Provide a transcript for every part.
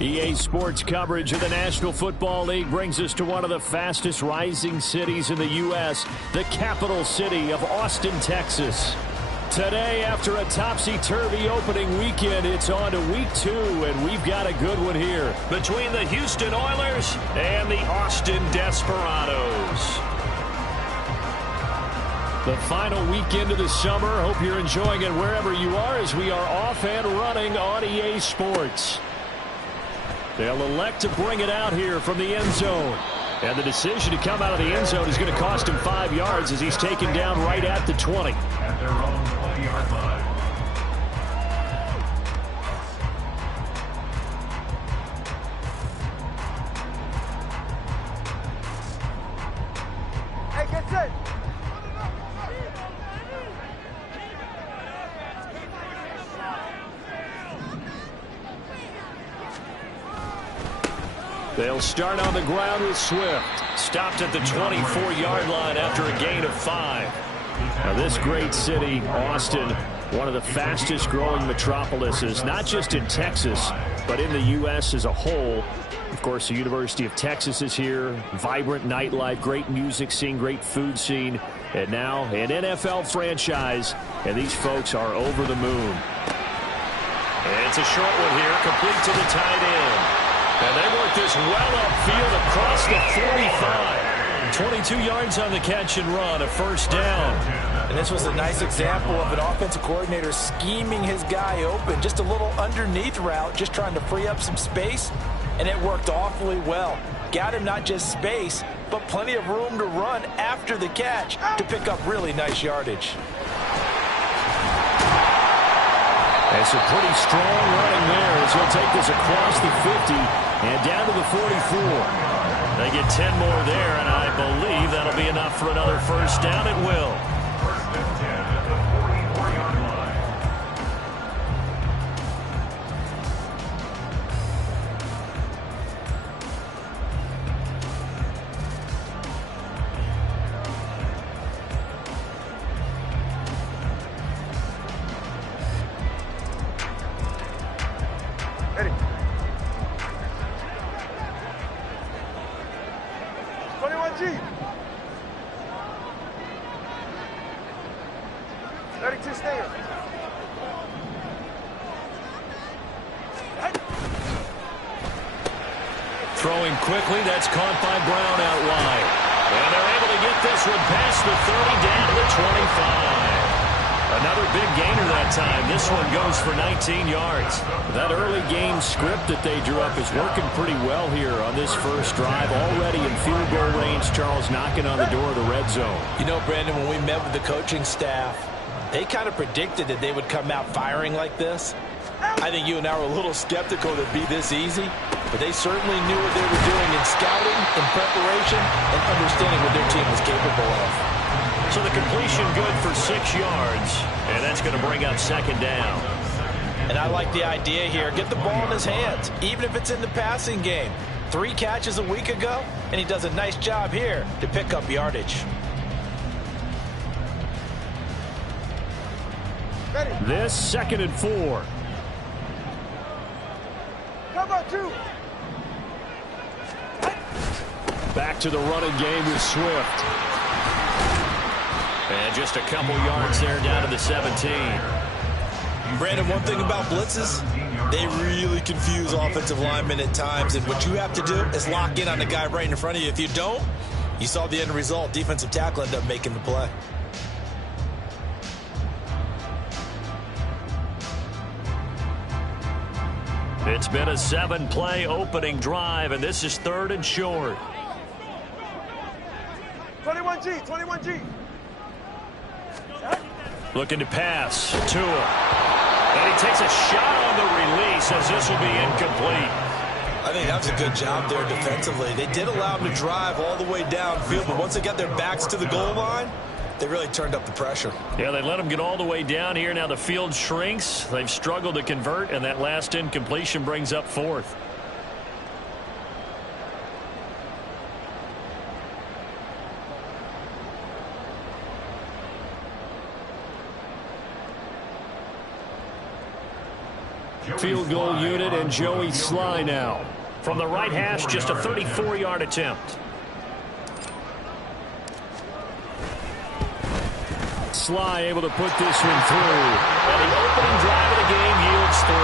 EA Sports coverage of the National Football League brings us to one of the fastest rising cities in the U.S., the capital city of Austin, Texas. Today, after a topsy-turvy opening weekend, it's on to week 2, and we've got a good one here between the Houston Oilers and the Austin Desperados. The final weekend of the summer. Hope you're enjoying it wherever you are as we are off and running on EA Sports. They'll elect to bring it out here from the end zone. And the decision to come out of the end zone is going to cost him 5 yards as he's taken down right at the 20. At their own 20-yard line. Hey, get set. They'll start on the ground with Swift. Stopped at the 24-yard line after a gain of 5. Now this great city, Austin, one of the fastest growing metropolises, not just in Texas, but in the U.S. as a whole. Of course, the University of Texas is here. Vibrant nightlife, great music scene, great food scene. And now an NFL franchise, and these folks are over the moon. And it's a short one here, complete to the tight end. And they work this well upfield across the 45. 22 yards on the catch and run, a first down. And this was a nice example of an offensive coordinator scheming his guy open. Just a little underneath route, just trying to free up some space. And it worked awfully well. Got him not just space, but plenty of room to run after the catch to pick up really nice yardage. It's a pretty strong running there as he'll take this across the 50 and down to the 44. They get 10 more there, and I believe that'll be enough for another first down. It will. First and 10 at the 44-yard line. Ready. 21G. 32 Stinger. Throwing quickly, that's caught by Brown out wide. And they're able to get this one past the 30 down to the 25. Another big gainer that time. This one goes for 19 yards. That early game script that they drew up is working pretty well here on this first drive. Already in field goal range, Charles knocking on the door of the red zone. You know, Brandon, when we met with the coaching staff, they kind of predicted that they would come out firing like this. I think you and I were a little skeptical that it'd be this easy, but they certainly knew what they were doing in scouting, in preparation, and understanding what their team was capable of. So the completion good for 6 yards, and that's going to bring up second down. And I like the idea here. Get the ball in his hands, even if it's in the passing game. 3 catches a week ago, and he does a nice job here to pick up yardage. This 2nd and 4. Cover 2. Back to the running game with Swift. And just a couple yards there down to the 17. Brandon, one thing about blitzes, they really confuse offensive linemen at times, and what you have to do is lock in on the guy right in front of you. If you don't, you saw the end result. Defensive tackle ended up making the play. It's been a 7-play opening drive, and this is 3rd and short. 21G, 21G. Looking to pass. Tua. And he takes a shot on the release as this will be incomplete. I think that was a good job there defensively. They did allow him to drive all the way downfield, but once they got their backs to the goal line, they really turned up the pressure. Yeah, they let him get all the way down here. Now the field shrinks. They've struggled to convert, and that last incompletion brings up 4th. Field goal unit and Joey Sly now. From the right hash, just a 34-yard attempt. Sly able to put this one through. And the opening drive of the game yields 3.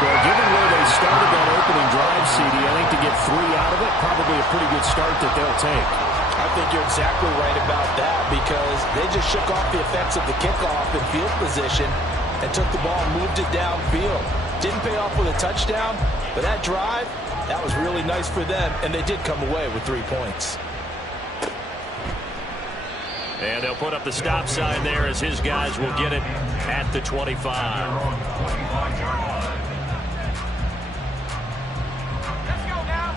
Well, given where they started that opening drive, CD, I think to get 3 out of it, probably a pretty good start that they'll take. I think you're exactly right about that because they just shook off the effects of the kickoff and field position and took the ball and moved it downfield. Didn't pay off with a touchdown, but that drive, that was really nice for them, and they did come away with 3 points. And they'll put up the stop sign there as his guys will get it at the 25. Let's go now.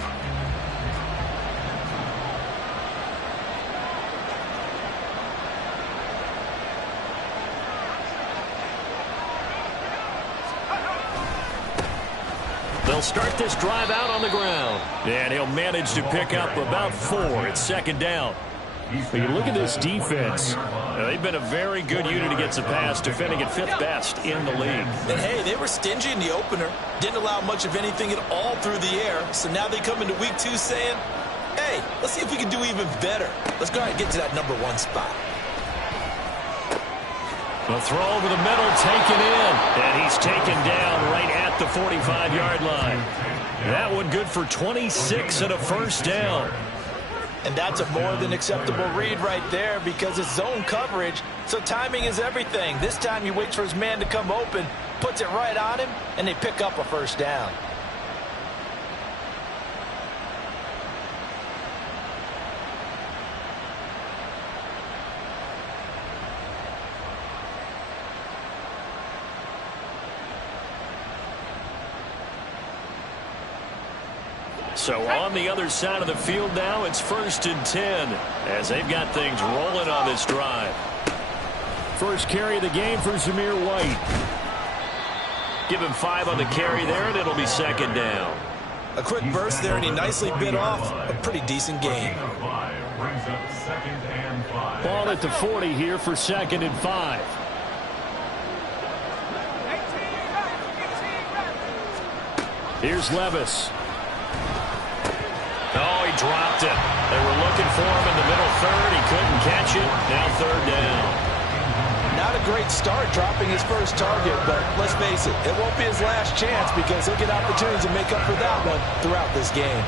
They'll start this drive out on the ground. And he'll manage to pick up about 4. It's second down. But you look at this defense. They've been a very good unit against the pass, defending at 5th best in the league. And, hey, they were stingy in the opener. Didn't allow much of anything at all through the air. So now they come into week 2 saying, hey, let's see if we can do even better. Let's go ahead and get to that #1 spot. The throw over the middle, taken in. And he's taken down right at the 45-yard line. That one good for 26 and a first down. And that's a more than acceptable read right there because it's zone coverage, so timing is everything. This time he waits for his man to come open, puts it right on him, and they pick up a first down. So on the other side of the field now, it's 1st and 10 as they've got things rolling on this drive. First carry of the game for Zamir White. Give him 5 on the carry there, and it'll be second down. A quick burst there, and he nicely bit off a pretty decent gain. Ball at the 40 here for 2nd and 5. Here's Levis. Oh, he dropped it. They were looking for him in the middle third. He couldn't catch it. Now 3rd down. Not a great start dropping his first target, but let's face it, it won't be his last chance because he'll get opportunities to make up for that one throughout this game.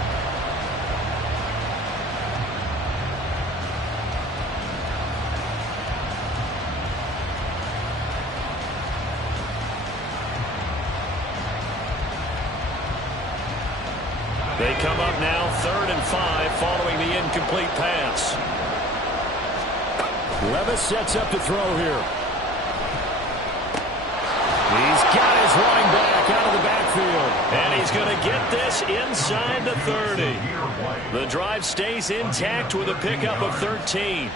They come up now 3rd and 5 following the incomplete pass. Levis sets up to throw here. He's got his running back out of the backfield. And he's going to get this inside the 30. The drive stays intact with a pickup of 13.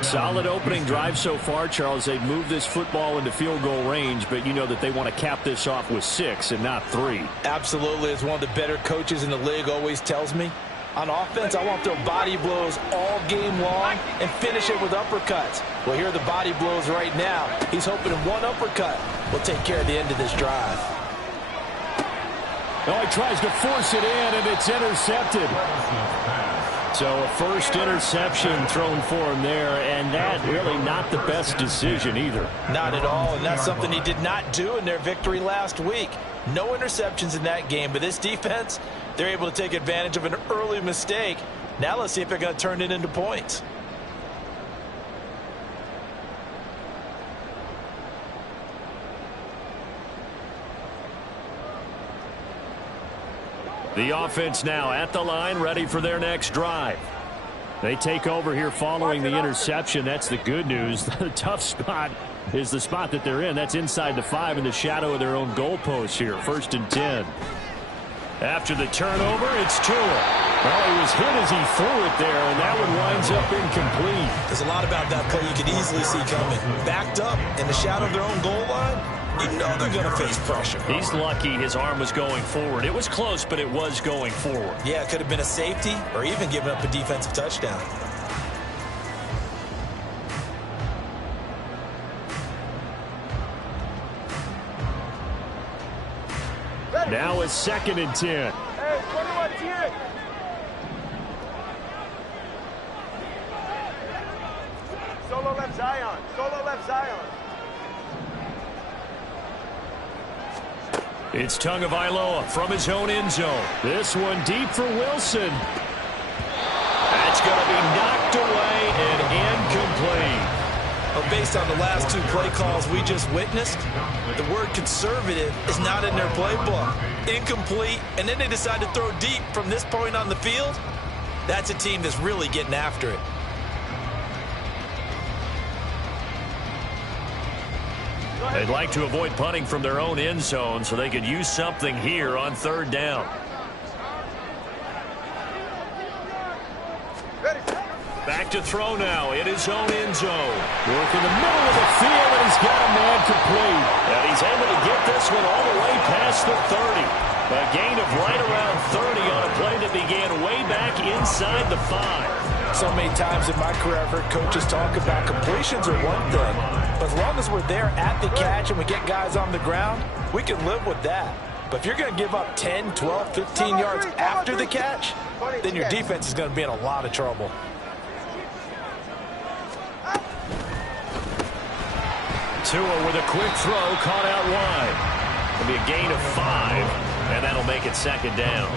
Solid opening drive so far, Charles. They've moved this football into field goal range, but you know that they want to cap this off with 6 and not 3. Absolutely. As one of the better coaches in the league always tells me, on offense, I want to throw body blows all game long and finish it with uppercuts. Well, here are the body blows right now. He's hoping one uppercut will take care of the end of this drive. Oh, he tries to force it in, and it's intercepted. So a first interception thrown for him there, and that really not the best decision either. Not at all, and that's something he did not do in their victory last week. No interceptions in that game, but this defense, they're able to take advantage of an early mistake. Now let's see if they're going to turn it into points. The offense now at the line, ready for their next drive. They take over here following the interception. That's the good news. The tough spot is the spot that they're in. That's inside the 5 in the shadow of their own goalpost here. 1st and 10. After the turnover, it's Tua. Well, he was hit as he threw it there, and that one winds up incomplete. There's a lot about that play you could easily see coming. Backed up in the shadow of their own goal line. You know they're going to face pressure. He's lucky his arm was going forward. It was close, but it was going forward. Yeah, it could have been a safety or even given up a defensive touchdown. Now it's 2nd and 10. Hey, 21, Kttn. Solo left Zion. Solo left Zion. It's Tagovailoa from his own end zone. This one deep for Wilson. That's going to be knocked away and incomplete. Well, based on the last 2 play calls we just witnessed, the word conservative is not in their playbook. Incomplete, and then they decide to throw deep from this point on the field. That's a team that's really getting after it. They'd like to avoid punting from their own end zone so they could use something here on 3rd down. Back to throw now in his own end zone. Work in the middle of the field, and he's got a man complete. And he's able to get this one all the way past the 30. A gain of right around 30 on a play that began way back inside the 5. So many times in my career I've heard coaches talk about completions are one thing, but as long as we're there at the catch and we get guys on the ground, we can live with that. But if you're going to give up 10, 12, 15 yards after the catch, then your defense is going to be in a lot of trouble. Tua with a quick throw, caught out wide. It'll be a gain of 5, and that'll make it 2nd down.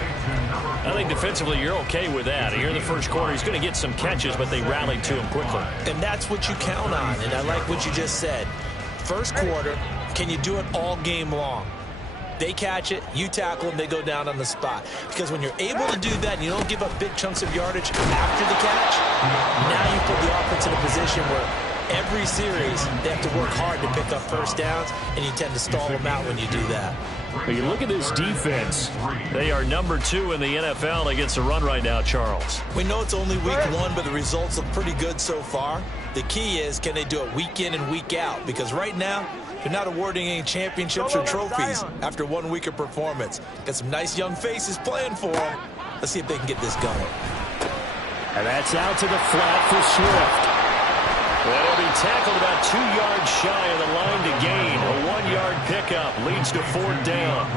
I think defensively you're okay with that. Here in the first quarter, he's going to get some catches, but they rallied to him quickly. And that's what you count on, and I like what you just said. First quarter, can you do it all game long? They catch it, you tackle them, they go down on the spot. Because when you're able to do that and you don't give up big chunks of yardage after the catch, now you put the offense in a position where every series they have to work hard to pick up first downs, and you tend to stall them out when you do that. But you look at this defense. They are number 2 in the NFL against the run right now, Charles. We know it's only week 1, but the results look pretty good so far. The key is, can they do it week in and week out? Because right now, they're not awarding any championships or trophies after 1 week of performance. Got some nice young faces playing for them. Let's see if they can get this going. And that's out to the flat for Swift. Well, he'll be tackled about 2 yards shy of the line to gain. A 1-yard pickup leads to 4th down.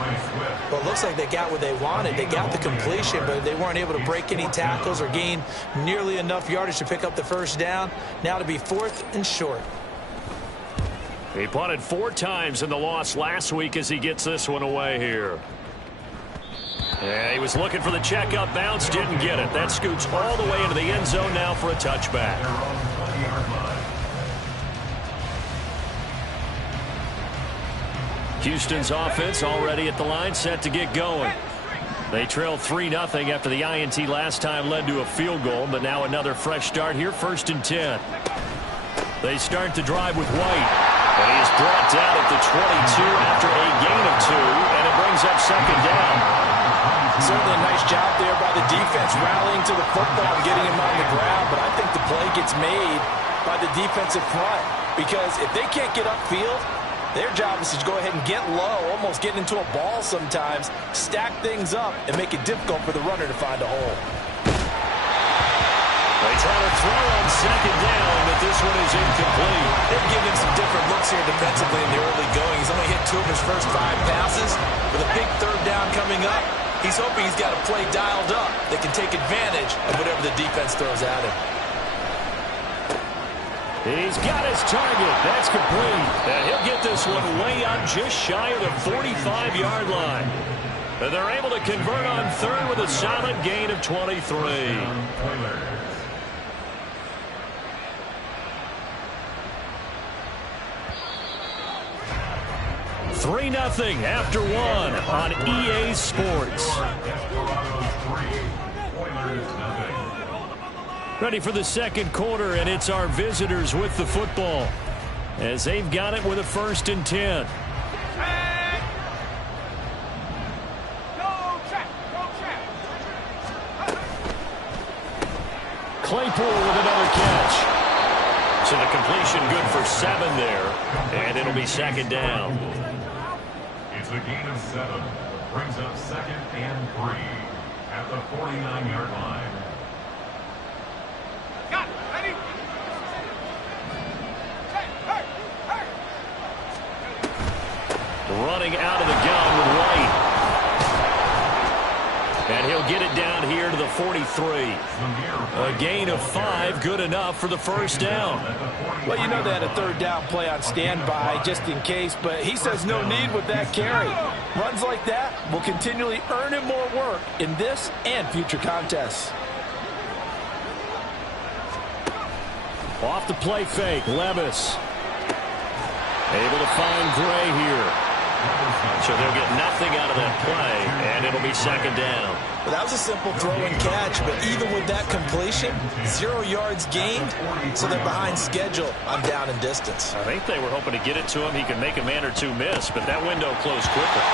Well, it looks like they got what they wanted. They got the completion, but they weren't able to break any tackles or gain nearly enough yardage to pick up the first down. Now to be 4th and short. He punted 4 times in the loss last week as he gets this one away here. And he was looking for the check-up bounce, didn't get it. That scoots all the way into the end zone now for a touchback. Houston's offense already at the line, set to get going. They trail 3-0 after the INT last time led to a field goal, but now another fresh start here, 1st and 10. They start the drive with White, and he's brought down at the 22 after a gain of 2, and it brings up 2nd down. Certainly a nice job there by the defense, rallying to the football and getting him on the ground, but I think the play gets made by the defensive front, because if they can't get upfield, their job is to go ahead and get low, almost get into a ball sometimes, stack things up, and make it difficult for the runner to find a hole. They try to throw on 2nd down, but this one is incomplete. They've given him some different looks here defensively in the early going. He's only hit 2 of his first 5 passes. With a big 3rd down coming up, he's hoping he's got a play dialed up that can take advantage of whatever the defense throws at him. He's got his target. That's complete. And he'll get this one way up just shy of the 45-yard line. And they're able to convert on 3rd with a solid gain of 23. 3-0 after 1 on EA Sports. Ready for the 2nd quarter, and it's our visitors with the football as they've got it with a 1st and 10. Claypool with another catch. So the completion good for 7 there, and it'll be 2nd down. It's a gain of 7. Brings up 2nd and 3 at the 49-yard line. Got it. Ready? Running out of the gun with White. out here to the 43. A gain of 5, good enough for the first down. Well, you know they had a third down play on standby just in case, but he says no need with that carry. Runs like that will continually earn him more work in this and future contests. Off the play fake, Levis. Able to find Gray here. So they'll get nothing out of that play, and it'll be second down. Well, that was a simple throw and catch, but even with that completion, 0 yards gained, so they're behind schedule on down and distance. I think they were hoping to get it to him. He could make a man or two miss, but that window closed quickly.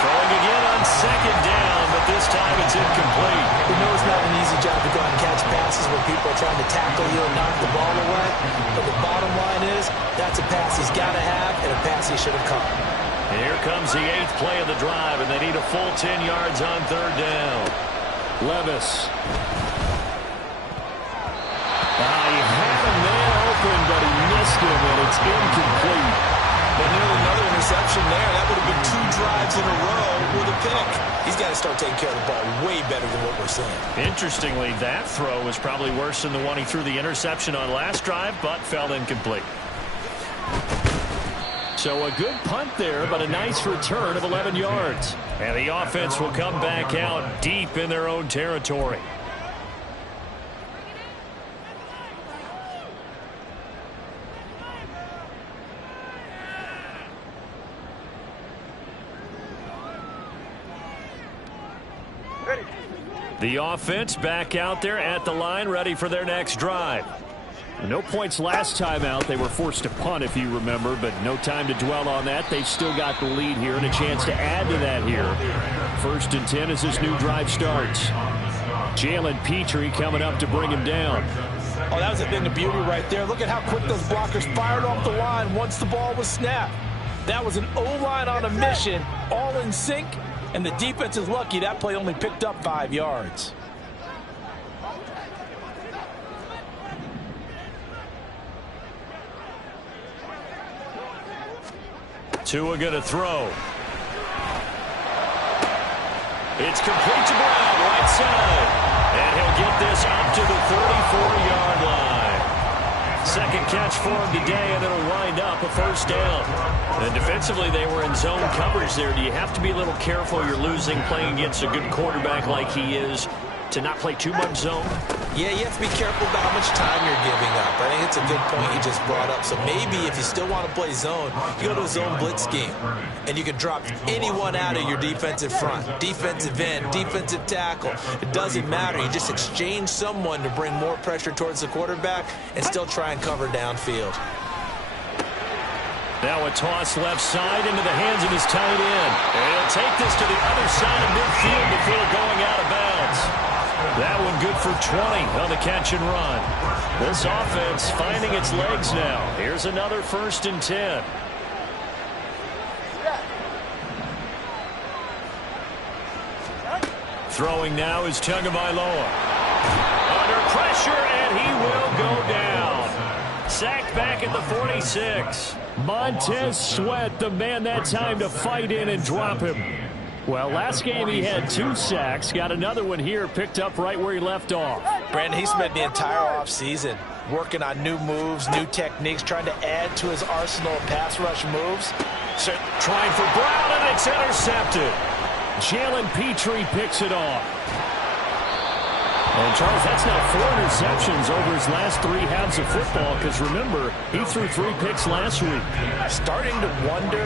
Throwing again on second down, but this time it's incomplete. We know it's not an easy job to go out and catch passes where people are trying to tackle you and knock the ball away, but the bottom line is that's a pass he's got to have and a pass he should have caught. Here comes the 8th play of the drive, and they need a full 10 yards on third down. Levis. He had a man open, but he missed him, and it's incomplete. But nearly another interception there. That would have been 2 drives in a row with a pick. He's got to start taking care of the ball way better than what we're seeing. Interestingly, that throw was probably worse than the one he threw the interception on last drive, but fell incomplete. So a good punt there, but a nice return of 11 yards. And the offense will come back out deep in their own territory. The offense back out there at the line, ready for their next drive. No points last time out. They were forced to punt, if you remember, but no time to dwell on that. They've still got the lead here and a chance to add to that here. 1st and 10 as this new drive starts. Jalen Petrie coming up to bring him down. Oh, that was a thing of beauty right there. Look at how quick those blockers fired off the line once the ball was snapped. That was an O-line on a mission, all in sync, and the defense is lucky that play only picked up 5 yards. Tua going to throw. It's complete to Brown, right side. And he'll get this up to the 44-yard line. Second catch for him today, and it'll wind up a first down. And defensively, they were in zone coverage there. Do you have to be a little careful? You're losing, playing against a good quarterback like he is, to not play too much zone? Yeah, you have to be careful about how much time you're giving up. I think it's a good point you just brought up. So maybe if you still want to play zone, you go to a zone blitz scheme. And you can drop anyone out of your defensive front. Defensive end, defensive tackle. It doesn't matter. You just exchange someone to bring more pressure towards the quarterback and still try and cover downfield. Now a toss left side into the hands of his tight end. And he'll take this to the other side of midfield before going out of bounds. That one good for 20 on the catch and run. This offense finding its legs now. Here's another 1st and 10. Throwing now is Tagovailoa. Under pressure, and he will go down. Sacked back at the 46. Montez Sweat, the man that time to fight in and drop him. Well, last game he had 2 sacks. Got another one here, picked up right where he left off. Brandon, he spent the entire offseason working on new moves, new techniques, trying to add to his arsenal of pass rush moves. So, trying for Brown, and it's intercepted. Jalen Petrie picks it off. And, Charles, that's now 4 interceptions over his last 3 halves of football, because, remember, he threw 3 picks last week. Starting to wonder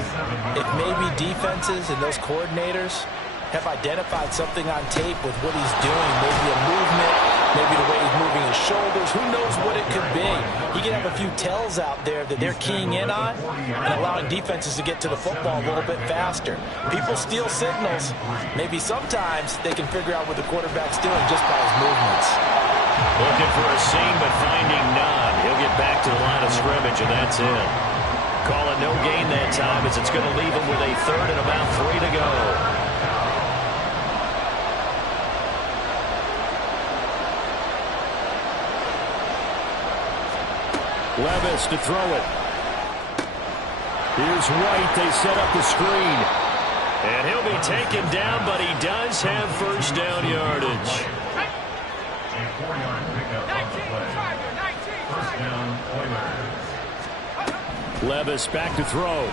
if maybe defenses and those coordinators have identified something on tape with what he's doing, maybe a movement, maybe the way he's moving his shoulders. Who knows what it could be? He could have a few tells out there that they're keying in on and allowing defenses to get to the football a little bit faster. People steal signals. Maybe sometimes they can figure out what the quarterback's doing just by his movements. Looking for a seam, but finding none. He'll get back to the line of scrimmage, and that's it. Call it no gain that time, as it's going to leave him with a 3rd and about 3 to go. Levis to throw it. Here's White. They set up the screen. And he'll be taken down, but he does have first down yardage. A 4-yard pickup on the play. First down, Oilers. Levis back to throw.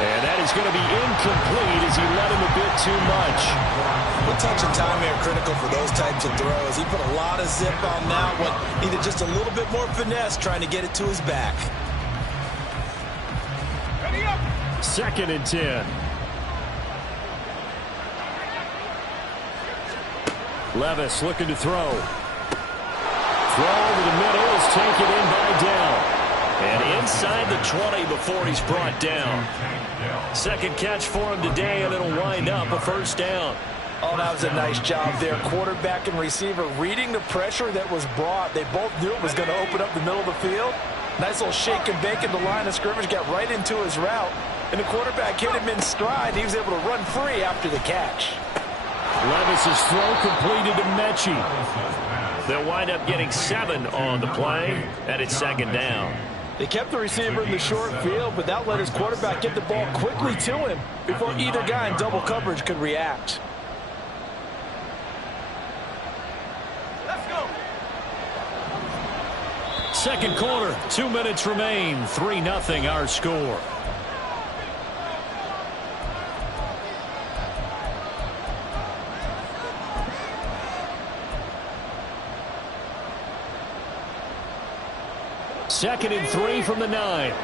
And that is going to be incomplete as he led him a bit too much. Well, touch and time here critical for those types of throws. He put a lot of zip on that one. Needed just a little bit more finesse trying to get it to his back. 2nd and 10. Levis looking to throw. Throw over the middle is taken in by Dell. And inside the 20 before he's brought down. Second catch for him today, and it'll wind up a first down. Oh, that was a nice job there. Quarterback and receiver reading the pressure that was brought. They both knew it was going to open up the middle of the field. Nice little shake and bake in the line of scrimmage, got right into his route. And the quarterback hit him in stride. He was able to run free after the catch. Levis's throw completed to Mechie. They'll wind up getting 7 on the play, and it's 2nd down. They kept the receiver in the short field, but that let his quarterback get the ball quickly to him before either guy in double coverage could react. Let's go. Second quarter, 2 minutes remain. 3-0 our score. Second and 3 from the 9. Check,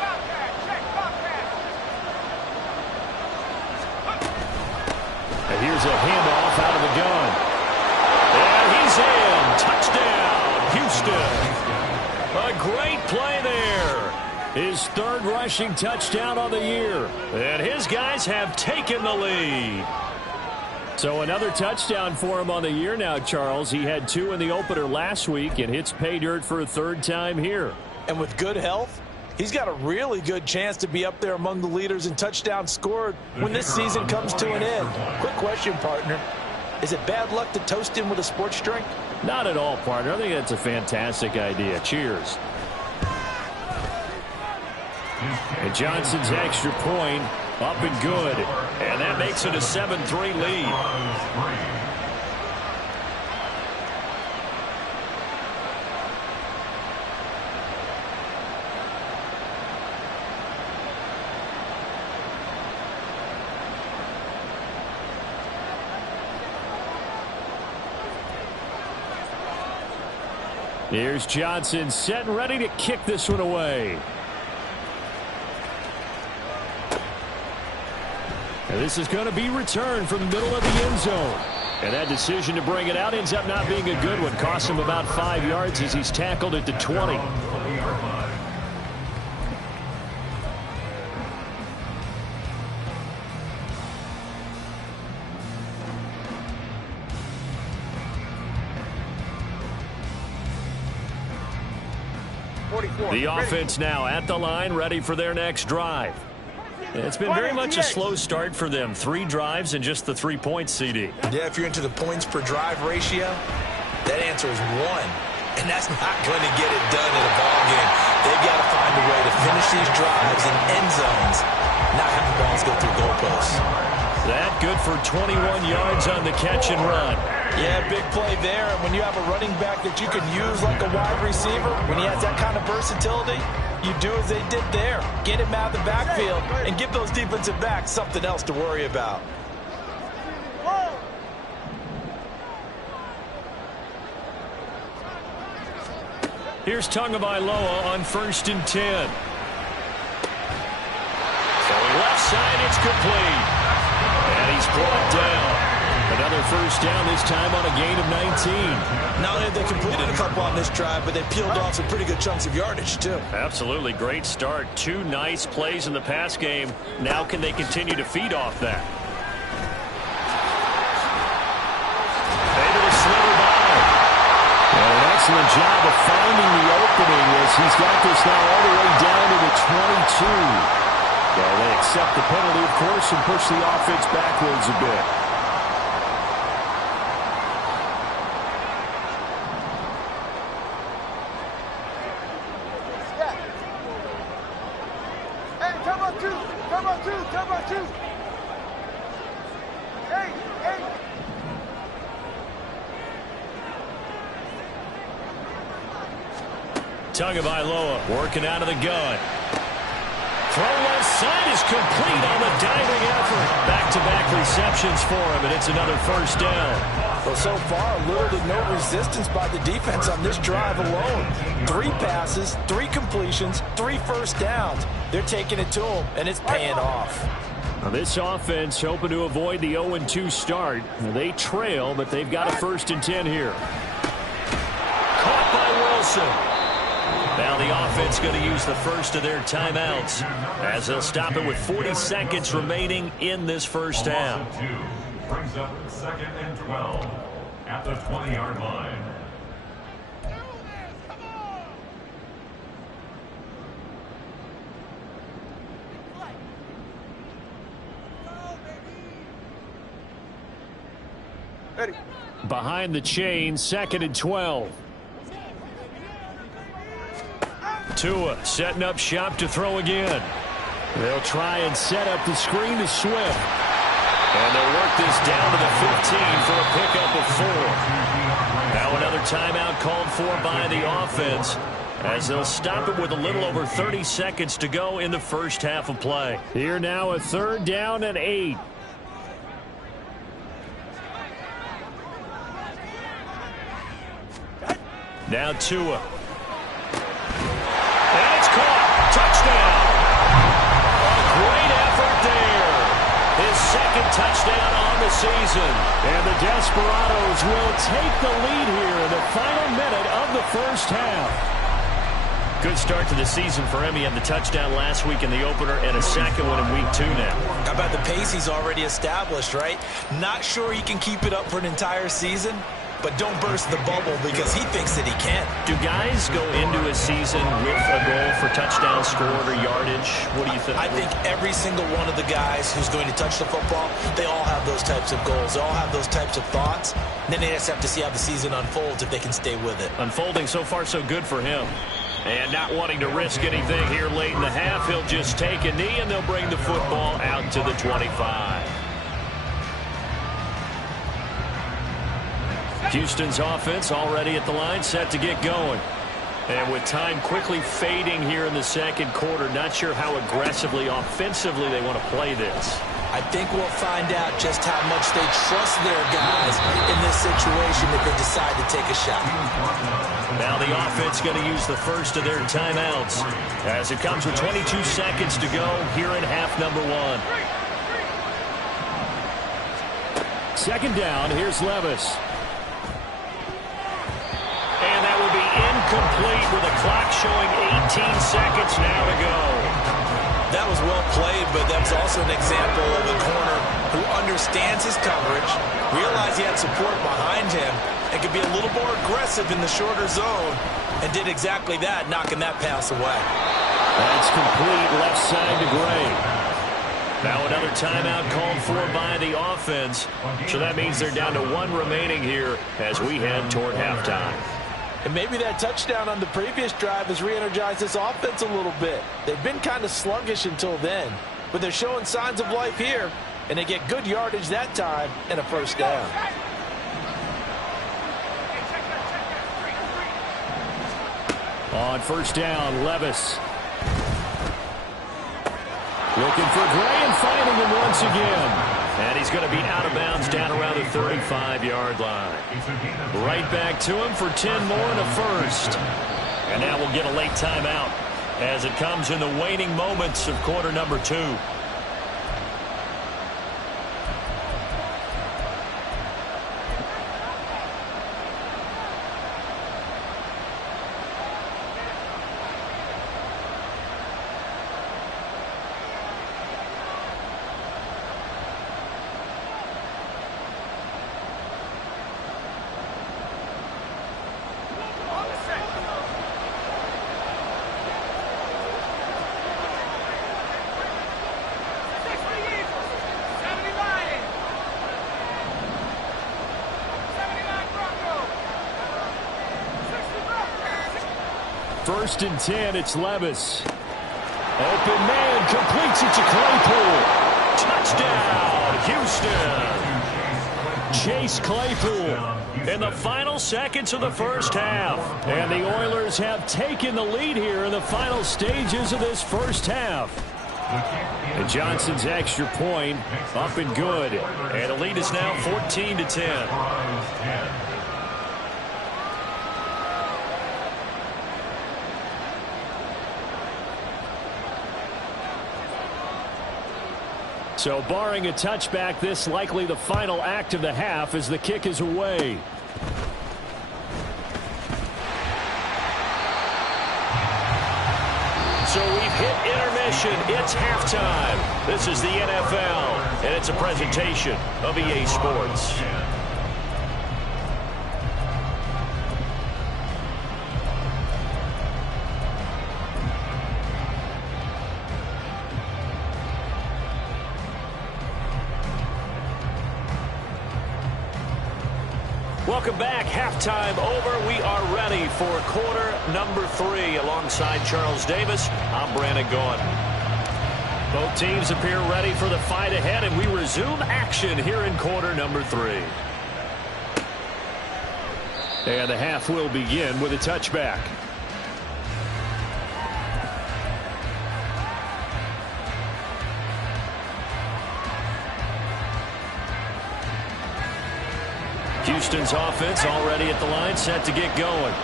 Bobcat. Check, Bobcat. And here's a handoff out of the gun. And he's in. Touchdown, Houston. A great play there. His 3rd rushing touchdown on the year. And his guys have taken the lead. So another touchdown for him on the year now, Charles. He had 2 in the opener last week and hits pay dirt for a 3rd time here. And with good health, he's got a really good chance to be up there among the leaders in touchdowns scored when this season comes to an end. Quick question, partner. Is it bad luck to toast him with a sports drink? Not at all, partner. I think that's a fantastic idea. Cheers. And Johnson's extra point up and good. And that makes it a 7-3 lead. Here's Johnson set and ready to kick this one away. And this is going to be returned from the middle of the end zone. And that decision to bring it out ends up not being a good one. Cost him about 5 yards as he's tackled at the 20. The offense now at the line, ready for their next drive. It's been very much a slow start for them. 3 drives and just the 3 points, CD. Yeah, if you're into the points per drive ratio, that answer is 1. And that's not going to get it done in a ball game. They've got to find a way to finish these drives in end zones, not have the balls go through goalposts. That good for 21 yards on the catch and run. Yeah, big play there. And when you have a running back that you can use like a wide receiver, when he has that kind of versatility, you do as they did there. Get him out of the backfield and give those defensive backs something else to worry about. Here's Tagovailoa on 1st and 10. Going left side, it's complete. And he's brought down. Another first down, this time on a gain of 19. Not only have they completed a couple on this drive, but they peeled off some pretty good chunks of yardage, too. Absolutely great start. 2 nice plays in the pass game. Now can they continue to feed off that? Able to slither by. And an excellent job of finding the opening as he's got this now all the way down to the 22. Well, they accept the penalty, of course, and push the offense backwards a bit. Turbo two. Hey, hey. Tagovailoa working out of the gun. Throw left side is complete on the diving effort. Back-to-back receptions for him, and it's another first down. Well, so far, little to no resistance by the defense on this drive alone. 3 passes, 3 completions, 3 first downs. They're taking it to him, and it's paying off. Now this offense hoping to avoid the 0-2 start. They trail, but they've got a 1st and 10 here. Caught by Wilson. Now the offense going to use the first of their timeouts as they'll stop it with 40 seconds remaining in this first half. Brings up 2nd and 12 at the 20-yard line. Ready. Behind the chain, 2nd and 12. Tua setting up shop to throw again. They'll try and set up the screen to Swift. And they'll work this down to the 15 for a pickup of 4. Now another timeout called for by the offense as they'll stop it with a little over 30 seconds to go in the first half of play. Here now a 3rd down and 8. Now Tua. And it's caught. Touchdown. A great effort there. His 2nd touchdown on the season. And the Desperados will take the lead here in the final minute of the first half. Good start to the season for him. He had the touchdown last week in the opener and a 2nd one in week 2 now. How about the pace he's already established, right? Not sure he can keep it up for an entire season, but don't burst the bubble because he thinks that he can. Do guys go into a season with a goal for touchdown scored or yardage? What do you think? I think every single one of the guys who's going to touch the football, they all have those types of goals. They all have those types of thoughts. And then they just have to see how the season unfolds if they can stay with it. Unfolding so far so good for him. And not wanting to risk anything here late in the half, he'll just take a knee and they'll bring the football out to the 25. Houston's offense already at the line, set to get going. And with time quickly fading here in the 2nd quarter, not sure how aggressively, offensively they want to play this. I think we'll find out just how much they trust their guys in this situation if they decide to take a shot. Now the offense going to use the first of their timeouts as it comes with 22 seconds to go here in half number 1. 2nd down, here's Levis. And that will be incomplete with a clock showing 18 seconds now to go. That was well played, but that's also an example of a corner who understands his coverage, realized he had support behind him, and could be a little more aggressive in the shorter zone, and did exactly that, knocking that pass away. That's complete left side to Gray. Now another timeout called for by the offense, so that means they're down to 1 remaining here as we head toward halftime. And maybe that touchdown on the previous drive has re-energized this offense a little bit. They've been kind of sluggish until then, but they're showing signs of life here, and they get good yardage that time and a first down. On first down, Levis. Looking for Gray and finding him once again. And he's going to be out of bounds down around the 35-yard line. Right back to him for 10 more and a first. And now we'll get a late timeout as it comes in the waning moments of quarter number 2. First and 10, it's Levis. Open man, completes it to Claypool. Chase Claypool in the final seconds of the first half. And the Oilers have taken the lead here in the final stages of this first half. And Johnson's extra point up and good. And the lead is now 14-10. So barring a touchback, this likely the final act of the half as the kick is away. So we've hit intermission. It's halftime. This is the NFL, and it's a presentation of EA Sports. Welcome back. Halftime over. We are ready for quarter number 3. Alongside Charles Davis, I'm Brandon Gaudin. Both teams appear ready for the fight ahead, and we resume action here in quarter number 3. And the half will begin with a touchback. Houston's offense already at the line, set to get going.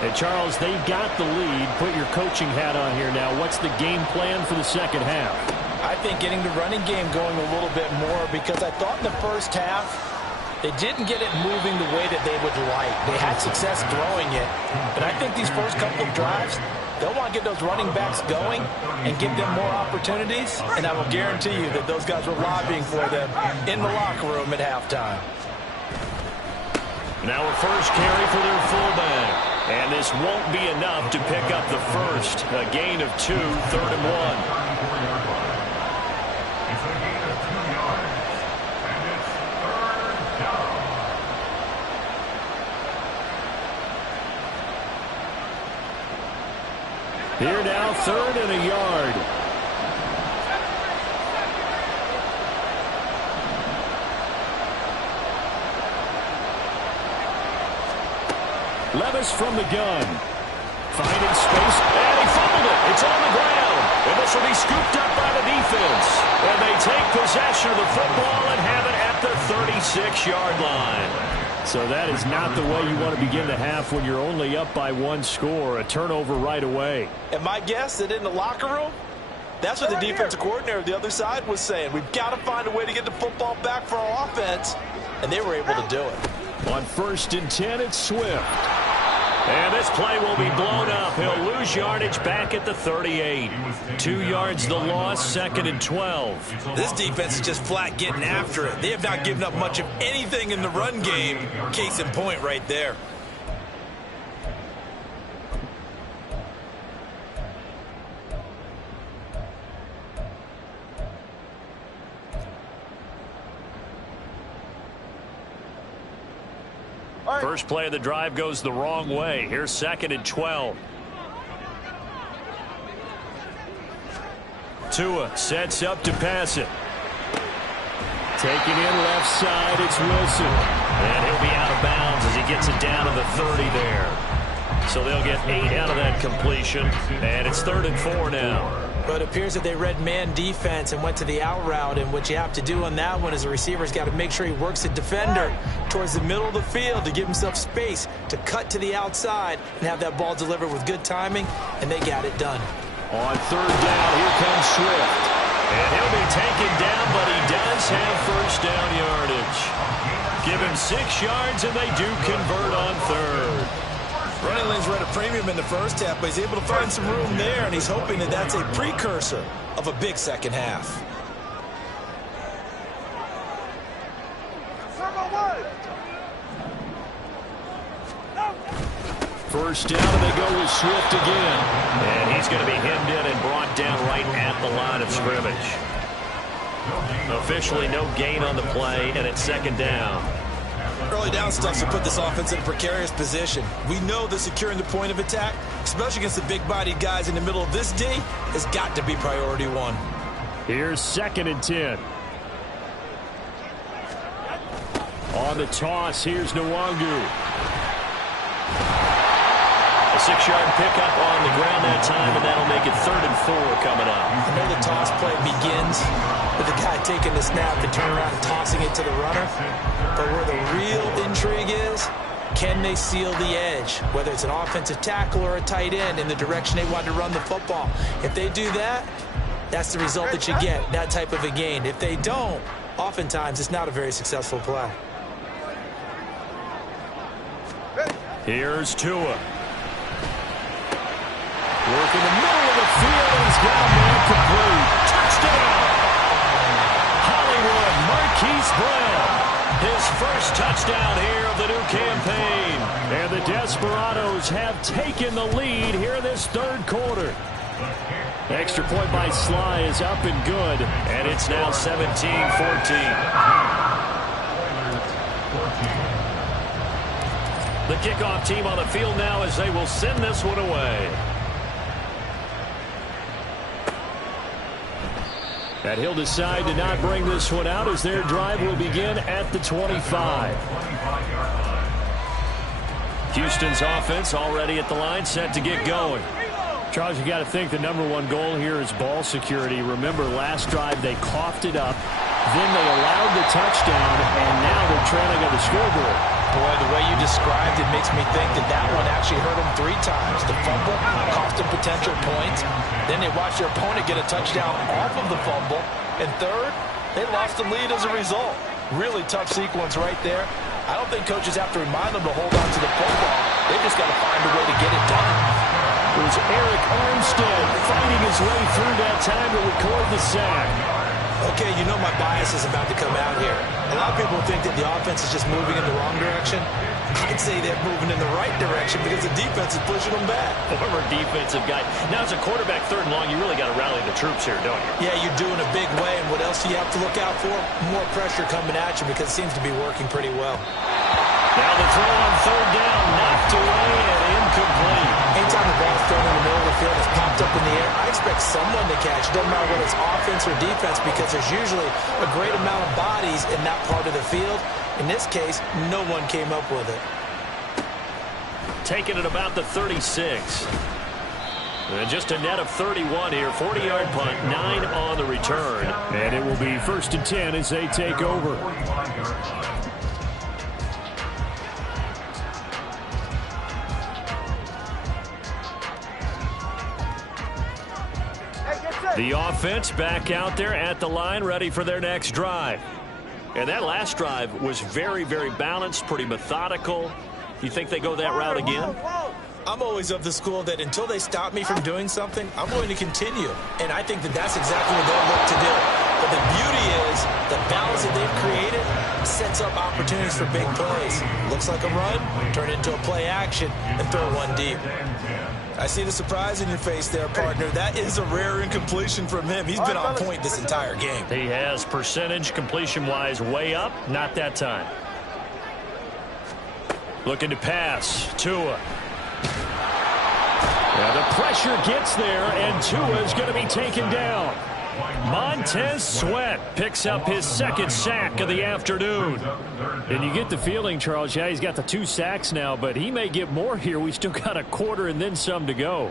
And Charles, they got the lead. Put your coaching hat on here now. What's the game plan for the second half? I think getting the running game going a little bit more, because I thought in the first half they didn't get it moving the way that they would like. They had success throwing it, but I think these first couple of drives, they'll want to get those running backs going and give them more opportunities, and I will guarantee you that those guys were lobbying for them in the locker room at halftime. Now a first carry for their fullback. And this won't be enough to pick up the first. A gain of 2, 3rd and 1. It's a gain of 2 yards. And it's 3rd down. Here now, 3rd and a yard. Levis from the gun. Finding space, and he fumbled it. It's on the ground. And this will be scooped up by the defense. And they take possession of the football and have it at the 36-yard line. So that is not the way you want to begin the half when you're only up by 1 score. A turnover right away. And my guess that in the locker room, that's what the defensive coordinator of the other side was saying. We've got to find a way to get the football back for our offense. And they were able to do it. On 1st and 10, it's Swift. And this play will be blown up. He'll lose yardage back at the 38. 2 yards the loss, 2nd and 12. This defense is just flat getting after it. They have not given up much of anything in the run game. Case in point right there. First play of the drive goes the wrong way. Here's 2nd and 12. Tua sets up to pass it. Taking in left side, it's Wilson. And he'll be out of bounds as he gets it down to the 30 there. So they'll get 8 out of that completion. And it's 3rd and 4 now. But it appears that they read man defense and went to the out route. And what you have to do on that one is the receiver's got to make sure he works the defender towards the middle of the field to give himself space to cut to the outside and have that ball delivered with good timing. And they got it done. On 3rd down, here comes Swift. And he'll be taken down, but he does have first down yardage. Give him 6 yards, and they do convert on 3rd. Running lanes were at a premium in the first half, but he's able to find some room there, and he's hoping that that's a precursor of a big second half. First down, and they go with Swift again. And he's going to be hemmed in and brought down right at the line of scrimmage. Officially no gain on the play, and it's 2nd down. Early down stuff to put this offense in a precarious position. We know that securing the point of attack, especially against the big-bodied guys in the middle of this D, has got to be priority 1. Here's 2nd and 10. On the toss, here's Nwangu. A 6-yard pickup on the ground that time, and that'll make it 3rd and 4 coming up. I know the toss play begins with the guy taking the snap and turning around and tossing it to the runner. But where the real intrigue is, can they seal the edge, whether it's an offensive tackle or a tight end, in the direction they want to run the football? If they do that, that's the result that you get, that type of a gain. If they don't, oftentimes it's not a very successful play. Here's Tua. Work in the middle of the field, and he's got a man complete. Touchdown! Hollywood Marquise Brown. His first touchdown here of the new campaign. And the Desperados have taken the lead here in this 3rd quarter. Extra point by Sly is up and good, and it's now 17-14. The kickoff team on the field now as they will send this one away. And he'll decide to not bring this one out as their drive will begin at the 25. Houston's offense already at the line, set to get going. Charles, you got to think the #1 goal here is ball security. Remember, last drive they coughed it up, then they allowed the touchdown, and now they're trailing on the scoreboard. Boy, the way you described it makes me think that that one actually hurt them 3 times. The fumble cost them potential points. Then they watched their opponent get a touchdown off of the fumble. And third, they lost the lead as a result. Really tough sequence right there. I don't think coaches have to remind them to hold on to the football. They just got to find a way to get it done. It was Eric Armstead fighting his way through that time to record the sack. Okay, you know my bias is about to come out here. A lot of people think that the offense is just moving in the wrong direction. I'd say they're moving in the right direction because the defense is pushing them back. Former defensive guy. Now, as a quarterback, 3rd and long, you really got to rally the troops here, don't you? Yeah, you're doing a big way, and what else do you have to look out for? More pressure coming at you because it seems to be working pretty well. Now the throw on 3rd down, knocked away and incomplete. Anytime the ball's thrown in the middle of the field, it's popped up in the air, I expect someone to catch. It doesn't matter whether it's offense or defense because there's usually a great amount of bodies in that part of the field. In this case, no one came up with it. Taking it about the 36. And just a net of 31 here. 40-yard punt, 9 on the return. And it will be 1st and 10 as they take over. The offense back out there at the line, ready for their next drive. And that last drive was very, very balanced, pretty methodical. You think they go that route again? I'm always of the school that until they stop me from doing something, I'm going to continue. And I think that that's exactly what they'll look to do. But the beauty is the balance that they've created sets up opportunities for big plays. Looks like a run, turn it into a play action, and throw one deep. I see the surprise in your face there, partner. That is a rare incompletion from him. He's been on point this entire game. He has percentage completion-wise way up. Not that time. Looking to pass. Tua. Yeah, the pressure gets there, and Tua is going to be taken down. Montez Sweat picks up his 2nd sack of the afternoon. And you get the feeling, Charles, yeah, he's got the 2 sacks now, but he may get more here. We still got a quarter and then some to go.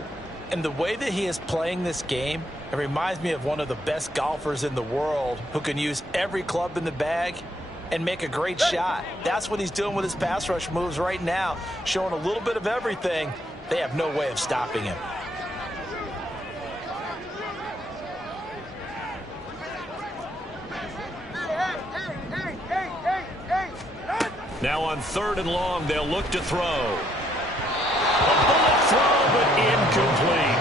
And the way that he is playing this game, it reminds me of one of the best golfers in the world who can use every club in the bag and make a great shot. That's what he's doing with his pass rush moves right now, showing a little bit of everything. They have no way of stopping him. Now on 3rd and long, they'll look to throw. A bullet throw, but incomplete.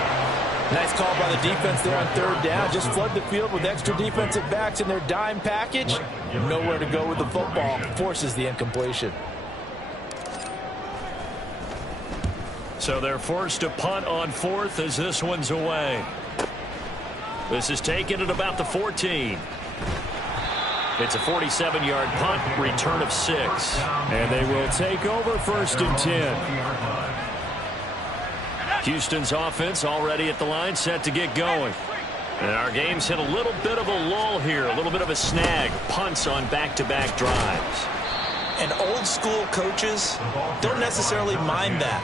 Nice call by the defense there on 3rd down. Just flood the field with extra defensive backs in their dime package. Nowhere to go with the football. Forces the incompletion. So they're forced to punt on 4th as this one's away. This is taken at about the 14. It's a 47-yard punt, return of 6. And they will take over 1st and 10. Houston's offense already at the line, set to get going. And our game's hit a little bit of a lull here, a little bit of a snag. Punts on back-to-back drives. And old school coaches don't necessarily mind that.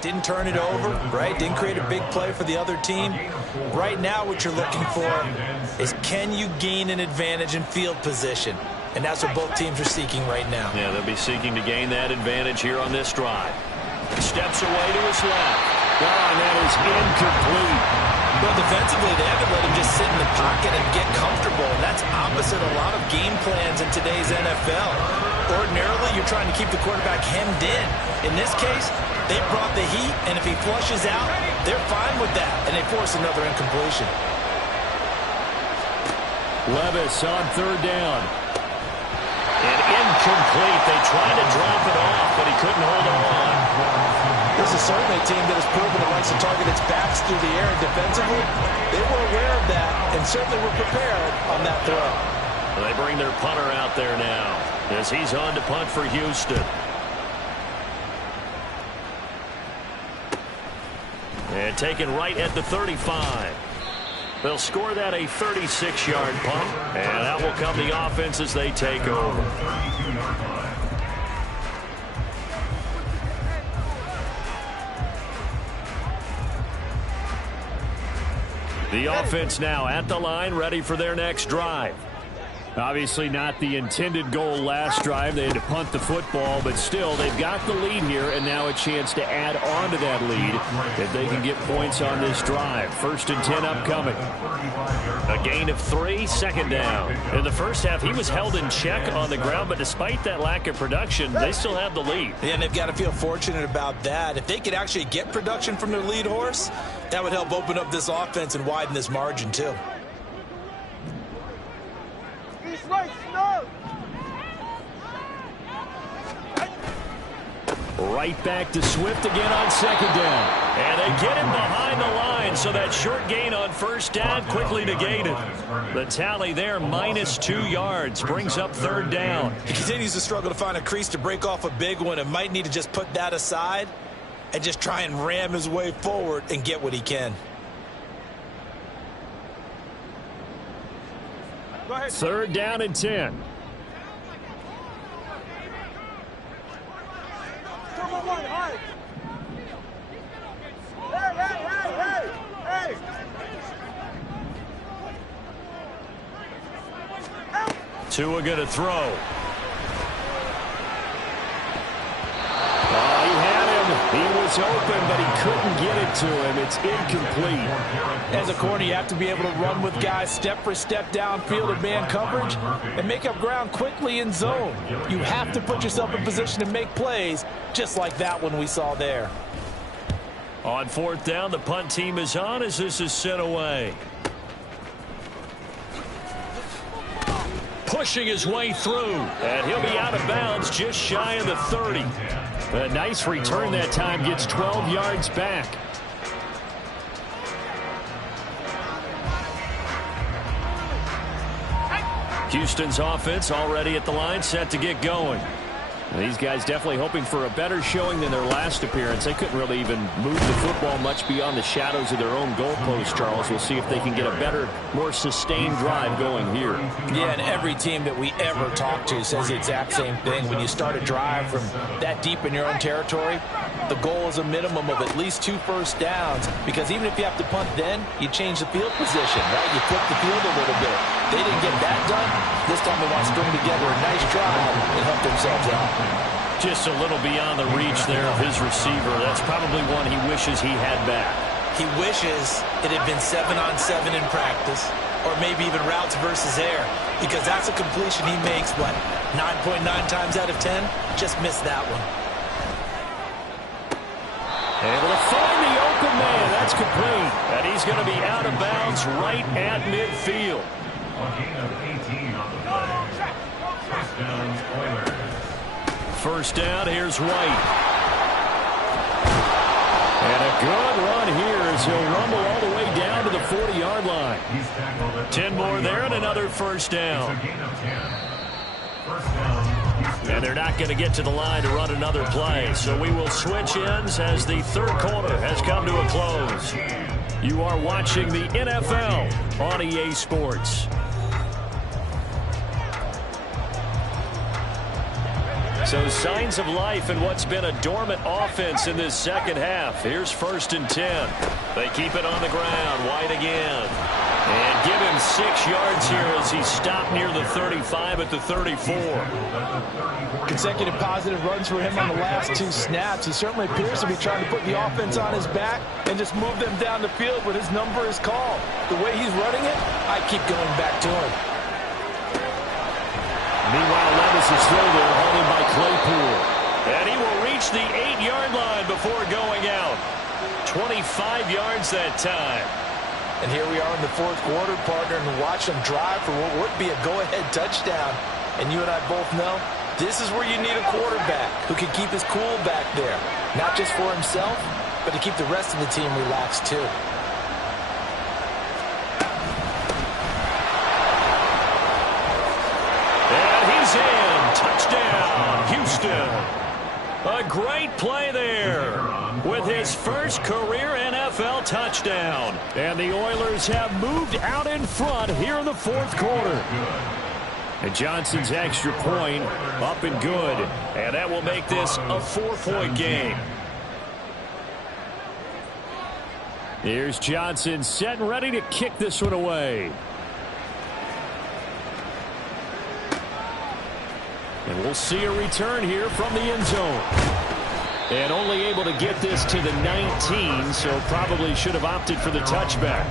Didn't turn it over, right? Didn't create a big play for the other team. Right now what you're looking for is, can you gain an advantage in field position? And that's what both teams are seeking right now. Yeah, they'll be seeking to gain that advantage here on this drive. Steps away to his left. Oh, and that is incomplete. Well, defensively, they haven't let him just sit in the pocket and get comfortable. And that's opposite a lot of game plans in today's NFL. Ordinarily, you're trying to keep the quarterback hemmed in. In this case, they brought the heat, and if he flushes out, they're fine with that, and they force another incompletion. Levis on third down. And incomplete. They tried to drop it off, but he couldn't hold it on. This is certainly a team that has proven it likes to target its backs through the air, and defensively, they were aware of that and certainly were prepared on that throw. Well, they bring their punter out there now as he's on to punt for Houston. And taken right at the 35. They'll score that a 36-yard punt, and that will come the offense as they take over. The offense now at the line, ready for their next drive. Obviously not the intended goal last drive. They had to punt the football, but still they've got the lead here, and now a chance to add on to that lead if they can get points on this drive. 1st and 10 upcoming. A gain of 3, second down. In the first half, he was held in check on the ground, but despite that lack of production, they still have the lead. Yeah, and they've got to feel fortunate about that. If they could actually get production from their lead horse, that would help open up this offense and widen this margin too. Right back to Swift again on second down. And they get him behind the line, so that short gain on first down quickly negated. The tally there, -2 yards, brings up third down. He continues to struggle to find a crease to break off a big one and might need to just put that aside and just try and ram his way forward and get what he can. Third down and 10. Tua going to throw. Oh, he had him. He was open, but he couldn't get it to him. It's incomplete. As a corner, you have to be able to run with guys step for step downfield in man coverage and make up ground quickly in zone. You have to put yourself in position to make plays just like that one we saw there. On 4th down, the punt team is on as this is sent away. Pushing his way through, and he'll be out of bounds just shy of the 30. A nice return that time, gets 12 yards back. Houston's offense already at the line, set to get going. These guys definitely hoping for a better showing than their last appearance. They couldn't really even move the football much beyond the shadows of their own goalpost, Charles. We'll see if they can get a better, more sustained drive going here. Yeah, and every team that we ever talk to says the exact same thing. When you start a drive from that deep in your own territory, the goal is a minimum of at least 2 first downs, because even if you have to punt then, you change the field position, right? You flip the field a little bit. They didn't get that done. This time they want to string together a nice drive and help themselves out. Just a little beyond the reach there of his receiver. That's probably one he wishes he had back. He wishes it had been 7-on-7 in practice, or maybe even routes versus air, because that's a completion he makes, what, 9.9 times out of 10? Just missed that one. Able to find the open man. That's complete. And he's going to be out of bounds right at midfield. A gain of 18 on the play. First down, Oilers. First down, here's White. And a good run here as he'll rumble all the way down to the 40-yard line. 10 more there and another first down. And they're not going to get to the line to run another play. So we will switch ends as the third quarter has come to a close. You are watching the NFL on EA Sports. So signs of life in what's been a dormant offense in this second half. Here's 1st and 10. They keep it on the ground. White again. And give him 6 yards here as he stopped near the 35 at the 34. Consecutive positive runs for him on the last 2 snaps. He certainly appears to be trying to put the offense on his back and just move them down the field when his number is called. The way he's running it, I keep going back to him. Meanwhile, Levis is still there, holding by Claypool. And he will reach the 8-yard line before going out. 25 yards that time. And here we are in the 4th quarter, partner, and watch them drive for what would be a go-ahead touchdown. And you and I both know this is where you need a quarterback who can keep his cool back there. Not just for himself, but to keep the rest of the team relaxed too. And he's in. Touchdown, Houston. A great play there with his first career NFL touchdown. And the Oilers have moved out in front here in the 4th quarter. And Johnson's extra point up and good. And that will make this a 4-point game. Here's Johnson set and ready to kick this one away. And we'll see a return here from the end zone. And only able to get this to the 19, so probably should have opted for the touchback.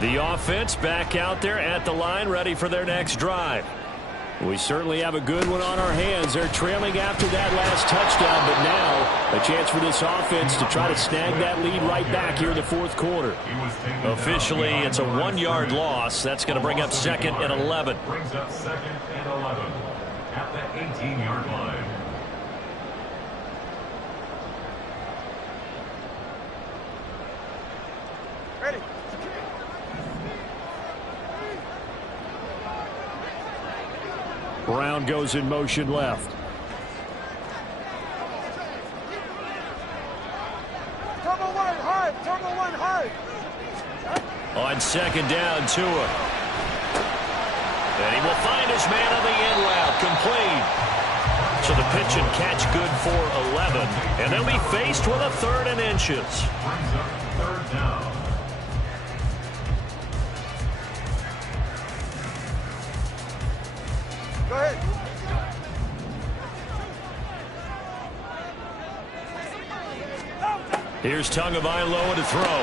The offense back out there at the line, ready for their next drive. We certainly have a good one on our hands. They're trailing after that last touchdown, but now a chance for this offense to try to snag that lead right back here in the 4th quarter. Officially, it's a 1-yard loss. That's going to bring up 2nd and 11. Brings up 2nd and 11 at the 18-yard line. Ready. Brown goes in motion left. Turbo one hard. On 2nd down, Tua. And he will find his man on the in route, complete. So the pitch and catch good for 11. And they'll be faced with a 3rd and inches. Brings up 3rd down. Go ahead. Here's Tagovailoa to throw.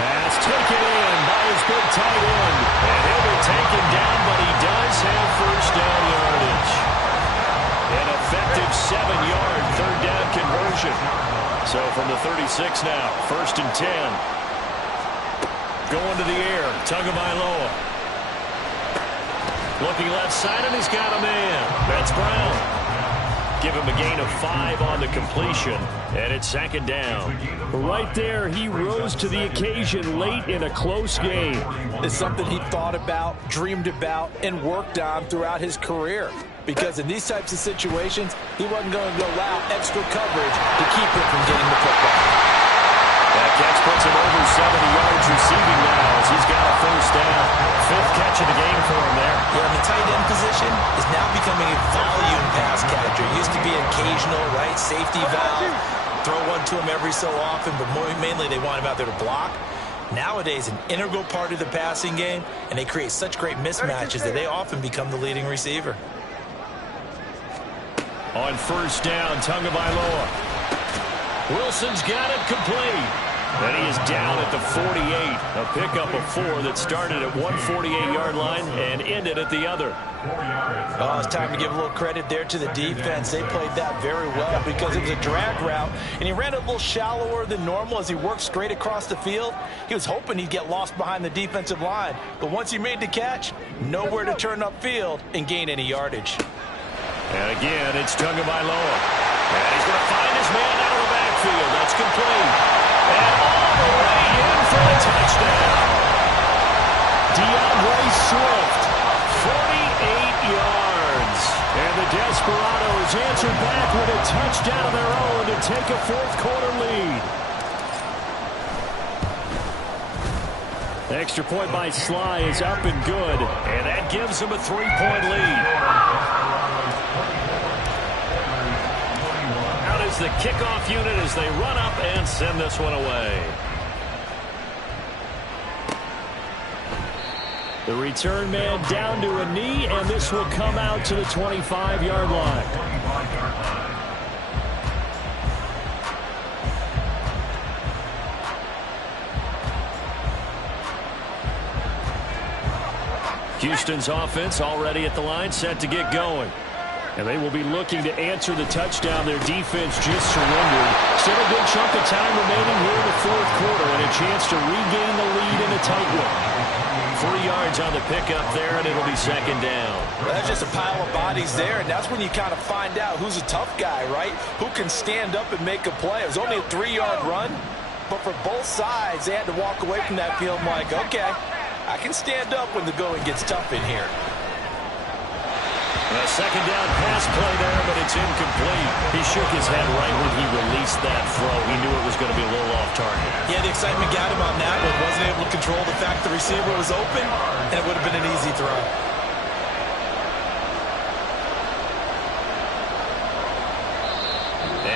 Pass taken in by his big tight end. And he'll be taken down, but he does have 1st down yardage. An effective 7-yard 3rd down conversion. So from the 36 now, 1st and 10. Going to the air, Tagovailoa. Looking left side, and he's got a man. That's Brown. Give him a gain of 5 on the completion, and it's 2nd down. Right there, he rose to the occasion late in a close game. It's something he thought about, dreamed about, and worked on throughout his career. Because in these types of situations, he wasn't going to allow extra coverage to keep him from getting the football. That catch puts him over 70 yards receiving now as he's got a 1st down. 5th catch of the game for him there. Yeah, the tight end position is now becoming a volume pass catcher. It used to be occasional, right? Safety valve. Throw one to him every so often, but mainly they want him out there to block. Nowadays, an integral part of the passing game, and they create such great mismatches that they often become the leading receiver. On 1st down, Tagovailoa. Wilson's got it complete. And he is down at the 48. A pickup of 4 that started at 148-yard line and ended at the other. Oh, it's time to give a little credit there to the defense. They played that very well because it was a drag route, and he ran it a little shallower than normal as he worked straight across the field. He was hoping he'd get lost behind the defensive line, but once he made the catch, nowhere to turn upfield and gain any yardage. And again, it's Tagovailoa. And he's going to find his man out of the backfield. That's complete. And all the way in for a touchdown. DeAndre Swift, 48 yards. And the Desperados Steelers answer back with a touchdown of their own to take a fourth-quarter lead. Extra point by Sly is up and good, and that gives them a 3-point lead. Out is the kickoff unit as they run up and send this one away. The return man down to a knee, and this will come out to the 25-yard line. Houston's offense already at the line, set to get going. And they will be looking to answer the touchdown their defense just surrendered. Still a good chunk of time remaining here in the fourth quarter, and a chance to regain the lead in a tight one. 3 yards on the pickup there, and it'll be second down. Well, that's just a pile of bodies there, and that's when you kind of find out who's a tough guy, right? Who can stand up and make a play. It was only a 3-yard run, but for both sides, they had to walk away from that field like, okay, I can stand up when the going gets tough in here. A second down pass play there, but it's incomplete. He shook his head right when he released that throw. He knew it was going to be a little off target. Yeah, the excitement got him on that one. Wasn't able to control the fact the receiver was open, and it would have been an easy throw.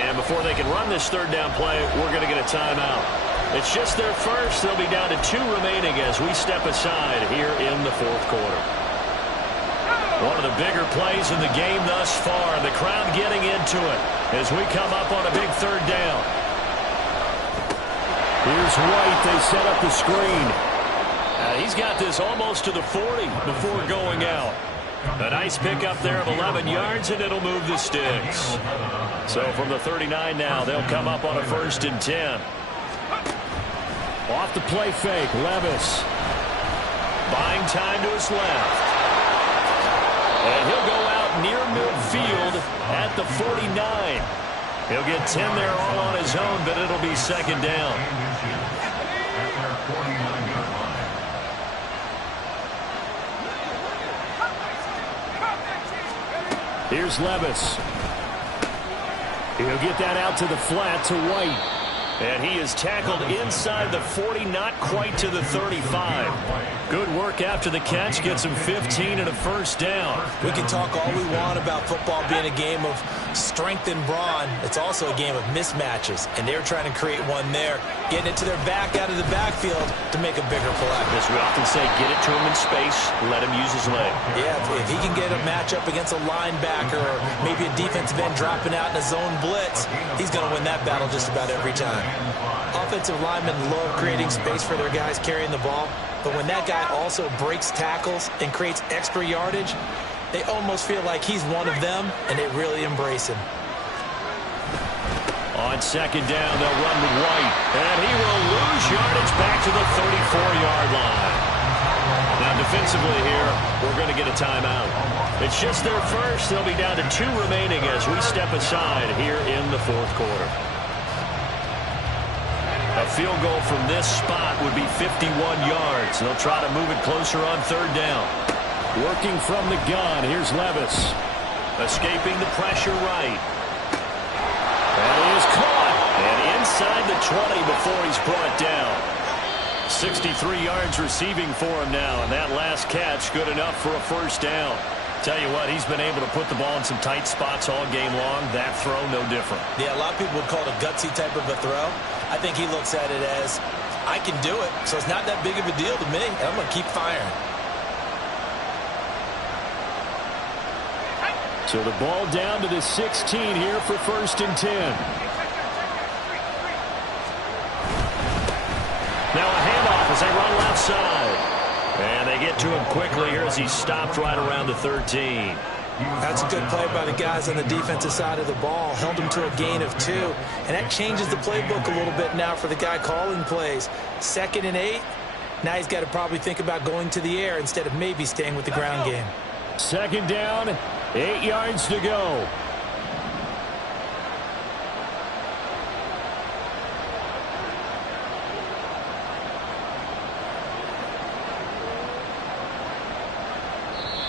And before they can run this third down play, we're going to get a timeout. It's just their first. They'll be down to 2 remaining as we step aside here in the fourth quarter. One of the bigger plays in the game thus far. The crowd getting into it as we come up on a big third down. Here's White. They set up the screen. He's got this almost to the 40 before going out. A nice pickup there of 11 yards, and it'll move the sticks. So from the 39 now, they'll come up on a 1st and 10. Off the play fake, Levis. Buying time to his left. And he'll go out near midfield at the 49. He'll get 10 there all on his own, but it'll be second down. Here's Levis. He'll get that out to the flat to White. And he is tackled inside the 40, not quite to the 35. Good work after the catch. Gets him 15 and a first down. We can talk all we want about football being a game of strength and brawn. It's also a game of mismatches, and they're trying to create one there, getting it to their back out of the backfield to make a bigger play. As we often say, get it to him in space, let him use his leg. Yeah, if he can get a matchup against a linebacker or maybe a defensive end dropping out in a zone blitz, he's going to win that battle just about every time. Offensive linemen love creating space for their guys carrying the ball, but when that guy also breaks tackles and creates extra yardage, they almost feel like he's one of them, and they really embrace him. On second down, they'll run with White, and he will lose yardage back to the 34-yard line. Now, defensively here, we're going to get a timeout. It's just their first. They'll be down to 2 remaining as we step aside here in the fourth quarter. A field goal from this spot would be 51 yards. They'll try to move it closer on third down. Working from the gun, here's Levis. Escaping the pressure right. That is caught. And inside the 20 before he's brought down. 63 yards receiving for him now. And that last catch good enough for a first down. Tell you what, he's been able to put the ball in some tight spots all game long. That throw, no different. Yeah, a lot of people would call it a gutsy type of a throw. I think he looks at it as, I can do it, so it's not that big of a deal to me, and I'm going to keep firing. So the ball down to the 16 here for 1st and 10. Now a handoff as they run left side. And they get to him quickly here as he stopped right around the 13. That's a good play by the guys on the defensive side of the ball. Held him to a gain of 2. And that changes the playbook a little bit now for the guy calling plays. 2nd and 8. Now he's got to probably think about going to the air instead of maybe staying with the ground game. Second down, 8 yards to go.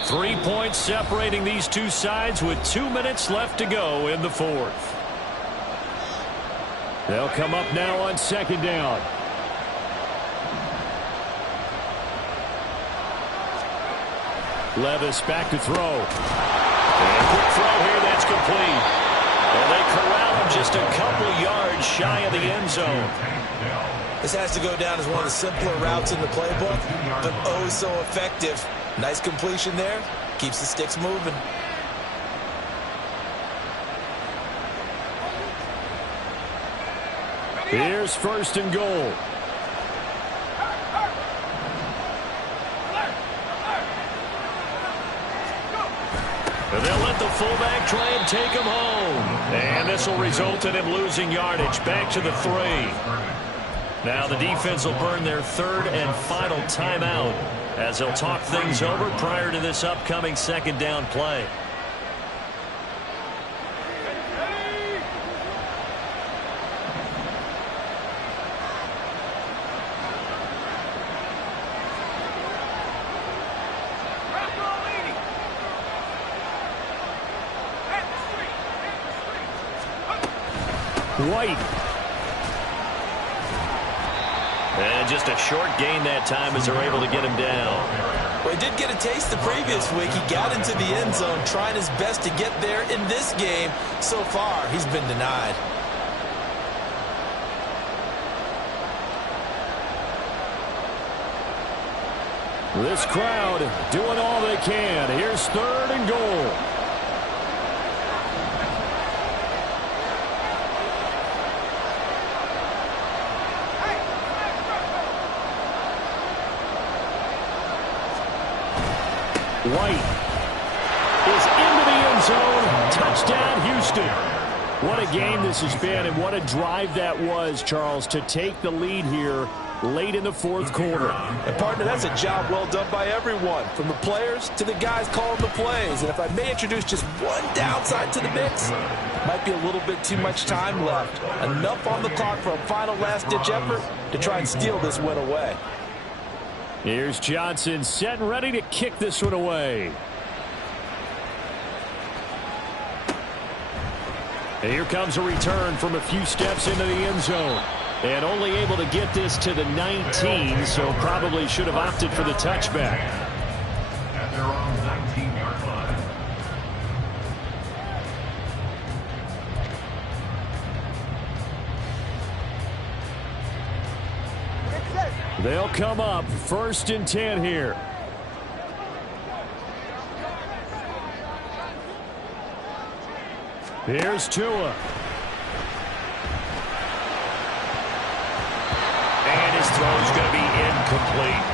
3 points separating these two sides with 2 minutes left to go in the fourth. They'll come up now on second down. Levis back to throw. And a quick throw here, that's complete. And they corral him just a couple yards shy of the end zone. This has to go down as one of the simpler routes in the playbook, but oh so effective. Nice completion there. Keeps the sticks moving. Here's first and goal. And they'll let the fullback try and take him home. And this will result in him losing yardage. Back to the 3. Now the defense will burn their third and final timeout as they'll talk things over prior to this upcoming second down play. White. And just a short gain that time as they're able to get him down. Well, he did get a taste the previous week. He got into the end zone, trying his best to get there in this game. So far, he's been denied. This crowd doing all they can. Here's third and goal. White is into the end zone. Touchdown, Houston. What a game this has been, and what a drive that was, Charles, to take the lead here late in the fourth quarter. And, partner, that's a job well done by everyone, from the players to the guys calling the plays. And if I may introduce just one downside to the mix, might be a little bit too much time left. Enough on the clock for a final last-ditch effort to try and steal this win away. Here's Johnson set and ready to kick this one away. And here comes a return from a few steps into the end zone. And only able to get this to the 19, so probably should have opted for the touchback. At their own 19-yard line. They'll come up first and 10 here. Here's Tua. And his throw's going to be incomplete.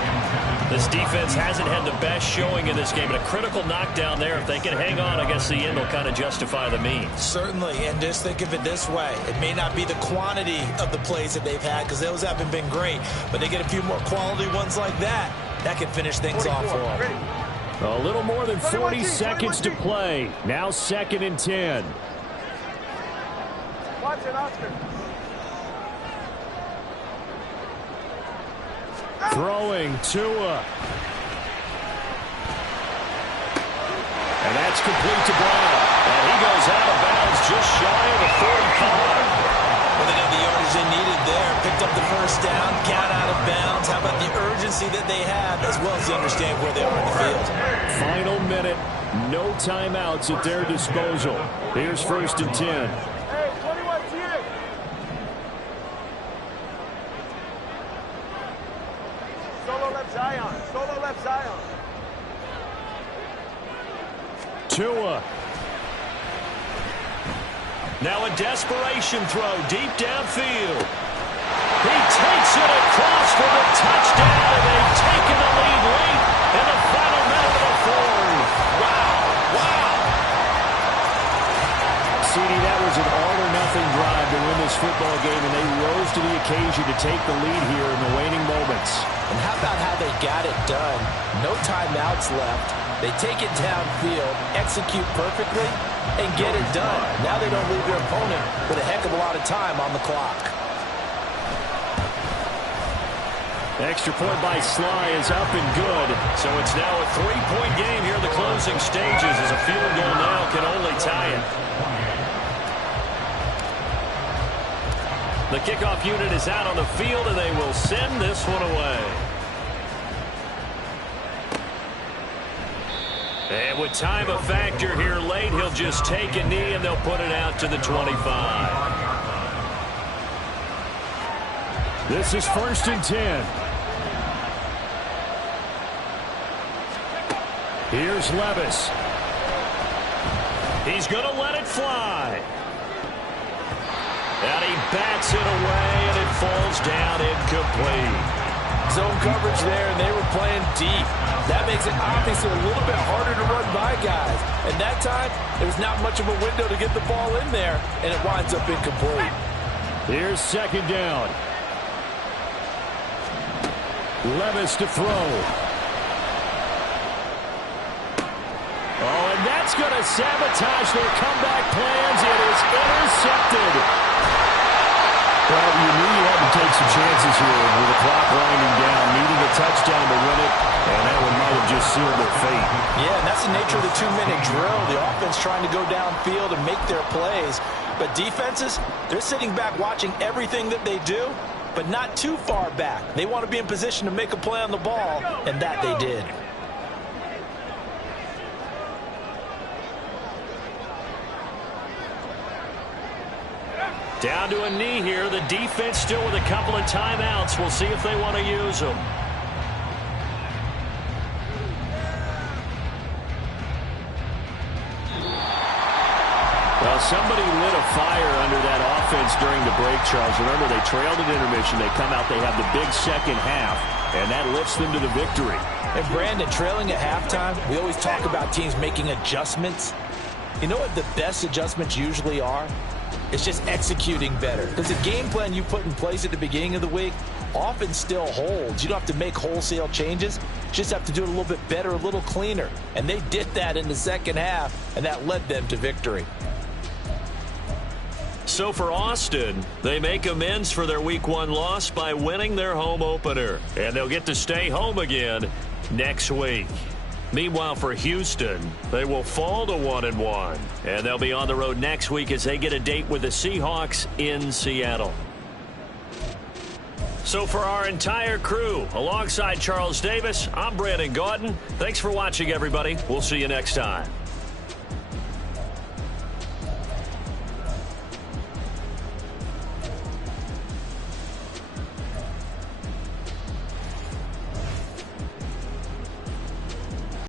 This defense hasn't had the best showing in this game, but a critical knockdown there. If they can hang on, I guess the end will kind of justify the means. Certainly, and just think of it this way. It may not be the quantity of the plays that they've had, because those haven't been great, but they get a few more quality ones like that. That can finish things off for them. A little more than 40 seconds to play. Now second and 10. Watch it, Oscar. Throwing Tua. And that's complete to Brown. And he goes out of bounds just shy of the 45. Well, they got the yardage they needed there. Picked up the first down, got out of bounds. How about the urgency that they have, as well as they understand where they are in the field. Final minute. No timeouts at their disposal. Here's first and 10. Hey, 21 to you. Solo left Zion. Solo left Zion. Tua. Now a desperation throw deep downfield. He takes it across for the touchdown, and they've taken the lead late in the final minute of the fourth. Wow. CD, that was an all-or-nothing drive to win this football game, and they rose to the occasion to take the lead here in the waning moments. And how about how they got it done? No timeouts left. They take it downfield, execute perfectly, and get it done. Now they don't leave their opponent with a heck of a lot of time on the clock. Extra point by Sly is up and good. So it's now a 3-point game here in the closing stages as a field goal now can only tie it. The kickoff unit is out on the field, and they will send this one away. And with time a factor here late, he'll just take a knee, and they'll put it out to the 25. This is 1st and 10. Here's Levis. He's going to let it fly. And he bats it away, and it falls down incomplete. Zone coverage there, and they were playing deep. That makes it obviously a little bit harder to run by guys. And that time, there was not much of a window to get the ball in there, and it winds up incomplete. Here's 2nd down. Levis to throw. Oh, and that's going to sabotage their comeback plans. It is intercepted. Well, you knew you had to take some chances here with the clock winding down, needing a touchdown to win it, and that one might have just sealed their fate. Yeah, and that's the nature of the 2-minute drill. The offense trying to go downfield and make their plays. But defenses, they're sitting back watching everything that they do, but not too far back. They want to be in position to make a play on the ball, and that they did. Down to a knee here. The defense still with a couple of timeouts. We'll see if they want to use them. Well, somebody lit a fire under that offense during the break, Charles. Remember, they trailed at intermission. They come out, they have the big second half, and that lifts them to the victory. And, Brandon, trailing at halftime, we always talk about teams making adjustments. You know what the best adjustments usually are? It's just executing better. Because the game plan you put in place at the beginning of the week often still holds. You don't have to make wholesale changes. You just have to do it a little bit better, a little cleaner. And they did that in the second half, and that led them to victory. So for Austin, they make amends for their Week 1 loss by winning their home opener. And they'll get to stay home again next week. Meanwhile, for Houston, they will fall to 1-1. And they'll be on the road next week as they get a date with the Seahawks in Seattle. So for our entire crew, alongside Charles Davis, I'm Brandon Gaudin. Thanks for watching, everybody. We'll see you next time.